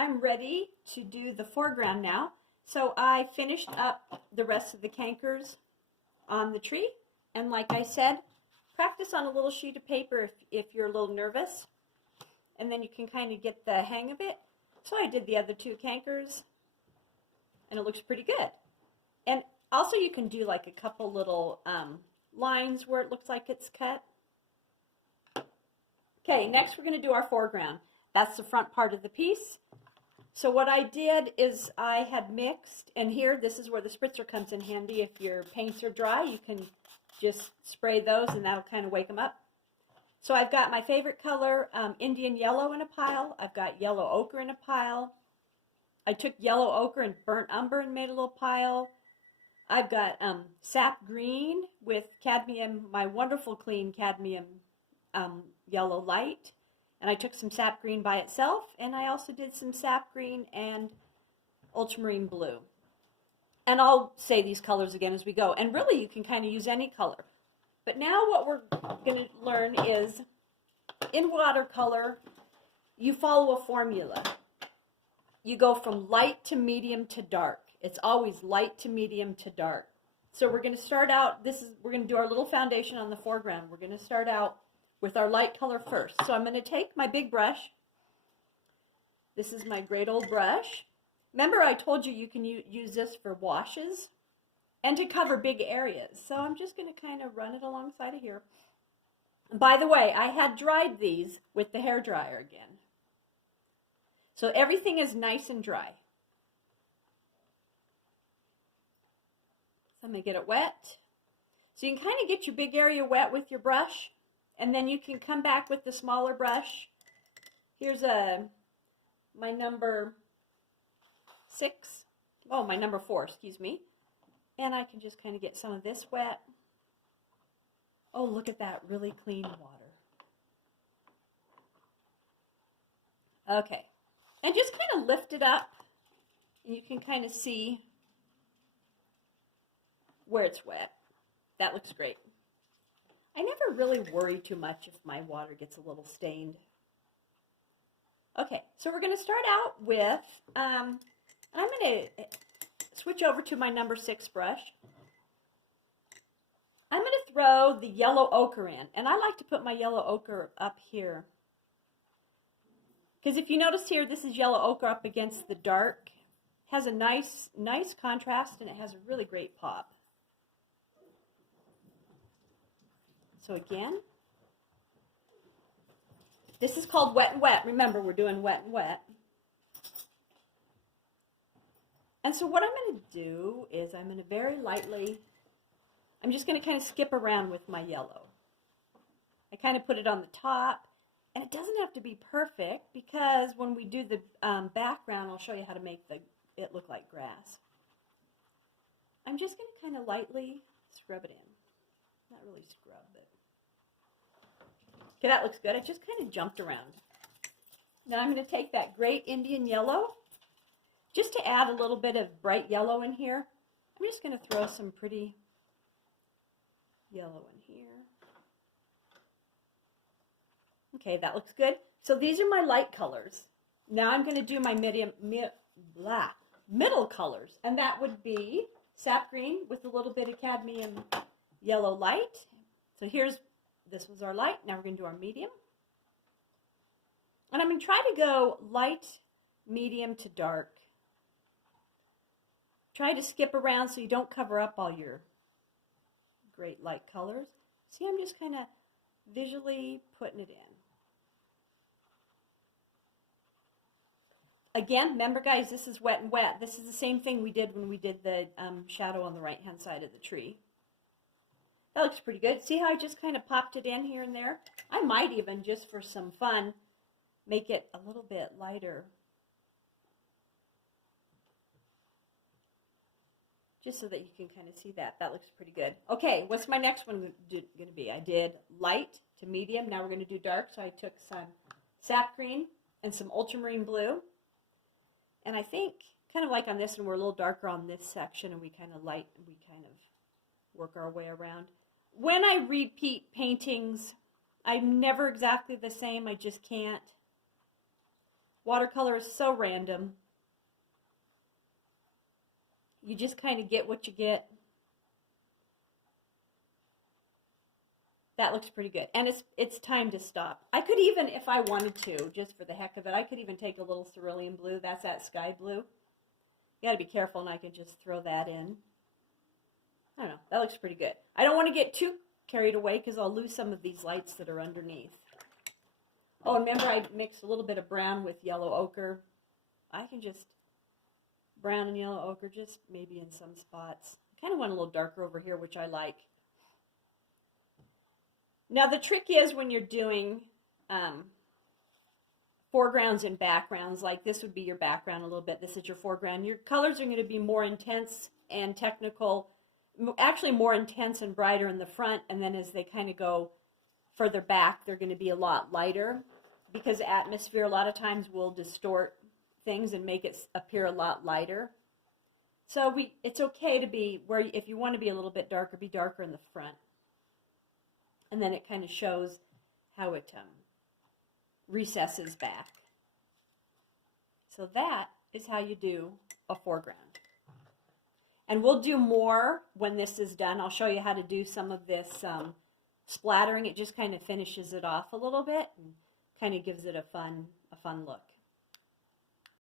I'm ready to do the foreground now. So I finished up the rest of the cankers on the tree. And like I said, practice on a little sheet of paper if you're a little nervous. And then you can kind of get the hang of it. So I did the other two cankers, and it looks pretty good. And also you can do like a couple little lines where it looks like it's cut. Okay, next we're going to do our foreground. That's the front part of the piece. So what I did is I had mixed, and here, this is where the spritzer comes in handy. If your paints are dry, you can just spray those and that'll kind of wake them up. So I've got my favorite color, Indian yellow, in a pile. I've got yellow ochre in a pile. I took yellow ochre and burnt umber and made a little pile. I've got sap green with cadmium, my wonderful clean cadmium yellow light. And I took some sap green by itself, and I also did some sap green and ultramarine blue. And I'll say these colors again as we go. And really, you can kind of use any color. But now what we're going to learn is, in watercolor, you follow a formula. You go from light to medium to dark. It's always light to medium to dark. So we're going to start out, we're going to do our little foundation on the foreground. We're going to start out with our light color first. So I'm going to take my big brush. This is my great old brush. Remember I told you you can use this for washes and to cover big areas. So I'm just going to kind of run it alongside of here. And by the way, I had dried these with the hairdryer again. So everything is nice and dry. So I'm going to get it wet. So you can kind of get your big area wet with your brush. And then you can come back with the smaller brush. Here's my number 6. Oh, my number 4, excuse me. And I can just kind of get some of this wet. Oh, look at that really clean water. Okay. And just kind of lift it up. And you can kind of see where it's wet. That looks great. I never really worry too much if my water gets a little stained. Okay, so we're going to start out with, I'm going to switch over to my number 6 brush. I'm going to throw the yellow ochre in, and I like to put my yellow ochre up here. Because if you notice here, this is yellow ochre up against the dark. It has a nice contrast, and it has a really great pop. So again, this is called wet and wet. Remember, we're doing wet and wet. And so what I'm going to do is I'm going to very lightly, I'm just going to kind of skip around with my yellow. I kind of put it on the top, and it doesn't have to be perfect because when we do the background, I'll show you how to make it look like grass. I'm just going to kind of lightly scrub it in. Not really scrub, but okay, that looks good. I just kind of jumped around. Now I'm going to take that great Indian yellow, just to add a little bit of bright yellow in here. I'm just going to throw some pretty yellow in here. Okay, that looks good. So these are my light colors. Now I'm going to do my middle colors, and that would be sap green with a little bit of cadmium yellow light. So this was our light. Now we're going to do our medium. And I'm going to try to go light, medium to dark. Try to skip around so you don't cover up all your great light colors. See, I'm just kind of visually putting it in. Again, remember guys, this is wet and wet. This is the same thing we did when we did the shadow on the right-hand side of the tree. That looks pretty good. See how I just kind of popped it in here and there? I might even, just for some fun, make it a little bit lighter. Just so that you can kind of see that. That looks pretty good. Okay, what's my next one going to be? I did light to medium. Now we're going to do dark. So I took some sap green and some ultramarine blue. And I think, kind of like on this one, we're a little darker on this section, and we kind of work our way around. When I repeat paintings, I'm never exactly the same. I just can't. Watercolor is so random. You just kind of get what you get. That looks pretty good. And it's time to stop. I could even, if I wanted to, just for the heck of it, I could even take a little cerulean blue. That's that sky blue. You got to be careful, and I can just throw that in. I don't know. That looks pretty good. I don't want to get too carried away because I'll lose some of these lights that are underneath. Oh, remember I mixed a little bit of brown with yellow ochre. I can just brown and yellow ochre just maybe in some spots. I kind of want a little darker over here, which I like. Now the trick is when you're doing foregrounds and backgrounds, like this would be your background a little bit, this is your foreground, your colors are going to be more intense and technical, actually more intense and brighter in the front, and then as they kind of go further back, they're going to be a lot lighter, because atmosphere a lot of times will distort things and make it appear a lot lighter. So it's okay to be, where if you want to be a little bit darker, be darker in the front. And then it kind of shows how it recesses back. So that is how you do a foreground. And we'll do more when this is done. I'll show you how to do some of this splattering. It just kind of finishes it off a little bit and kind of gives it a fun look.